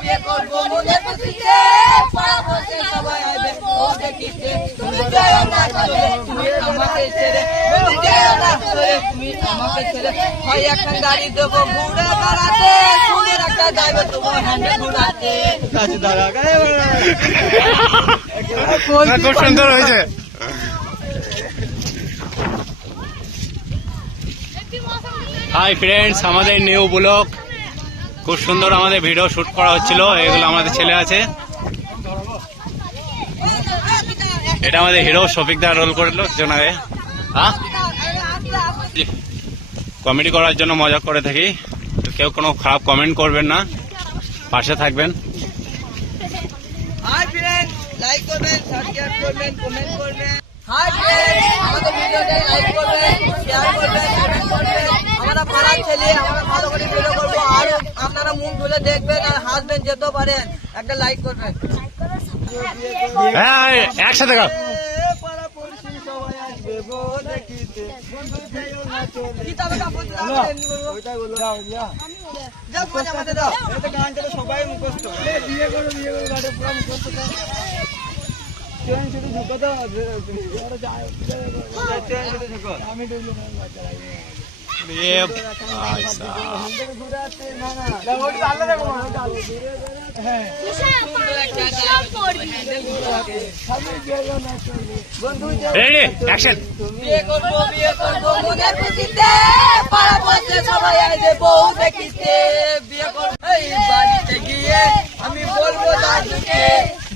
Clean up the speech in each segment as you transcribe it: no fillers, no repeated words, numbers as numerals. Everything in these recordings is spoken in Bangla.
বিয়ে করবো মনে খুশিতে পাড়া বসে সবাই আসবে ও দেখিতে তুমি যেও না চলে তুমি আমাকে ছেড়ে তুমি যেও না চলে তুমি আমাকে ছেড়ে হয় এখন গাড়ি দেবো ঘুরে বেড়াতে শুনে রাখা যাবে তোমার হ্যান্ডে ঘুরাতে খুব সুন্দর হয়েছে। হাই ফ্রেন্ডস, আমাদের নিউ ব্লগ, খুব সুন্দর আমাদের ভিডিও শুট করা হচ্ছিল। এগুলো আমাদের ছেলে আছে, এটা আমাদের হিরো শফিকদা রোল করলো কিছুক্ষণ আগে। হ্যাঁ, কমেডি করার জন্য মজা করে থাকি, কেউ কোনো খারাপ কমেন্ট করবেন না, পাশে থাকবেন। হাই ফ্রেন্ডস, লাইক করবেন, সাবস্ক্রাইব করবেন, কমেন্ট করবেন। হাই ফ্রেন্ডস, আমাদের ভিডিওটা লাইক করবেন, শেয়ার করবেন, কমেন্ট করবেন। আমরা পাড়ার ছেলে, আমরা ভালো করে ভিডিও করবো, আর আপনারা মুখ ধুলে দেখবেন আর হাসবেন যেতেও পারেন। একটা লাইক করবেন। হ্যাঁ, একসাথে গাও। পাড়া পড়শি সবাই আসবে বউ দেখিতে বন্ধু যেও না চলে কি তবে কাপড় ওইটা বলো দাও যা যা মজা মজা দাও। এটা গানটা তো সবাই মুখস্থ। বিয়ে করো গানটা পুরো মুখস্থ দাও। ট্রেন শুধু ঢুকো দাও আর যায় ট্রেন শুধু ঢুকো আমি ডুবলো না মজা লাগে। ये भाई साहब, रेडी एक्शन। বিয়ে করবো মনে খুশিতে পাড়া বসে সবাই আসবে বউ দেখিতে বিয়ে করবো এই বাড়িতে গিয়ে আমি বলবো দাদুকে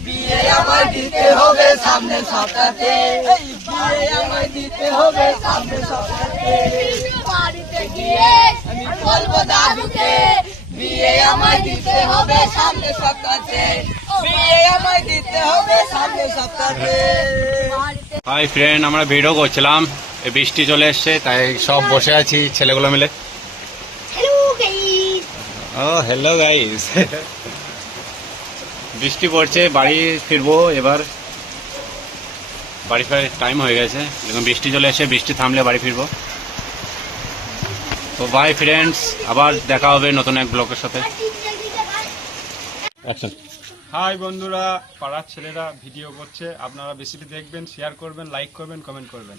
বিয়ে আমায় দিতে হবে সামনে সপ্তাহে এই বিয়ে আমায় দিতে হবে সামনে সপ্তাহে বাড়িতে গিয়ে আমি বলবো দাদুকে বিয়ে আমায় দিতে হবে সামনে সপ্তাহে বিয়ে আমায় দিতে হবে সামনে সপ্তাহে। হাই ফ্রেন্ড, আমরা ভিডিও করছিলাম, এই বৃষ্টি চলে এসছে তাই সব বসে আছি ছেলেগুলো মিলে। ও হ্যালো গাইস, বৃষ্টি পড়ছে, বাড়ি ফিরবো এবার, বাড়ি ফেরার টাইম হয়ে গেছে, এখন বৃষ্টি চলে এসে, বৃষ্টি থামলে বাড়ি ফিরবো। তো বাই ফ্রেন্ডস, আবার দেখা হবে নতুন এক ব্লগের সাথে। হাই বন্ধুরা, পাড়ার ছেলেরা ভিডিও করছে, আপনারা বেশি দেখবেন, শেয়ার করবেন, লাইক করবেন, কমেন্ট করবেন।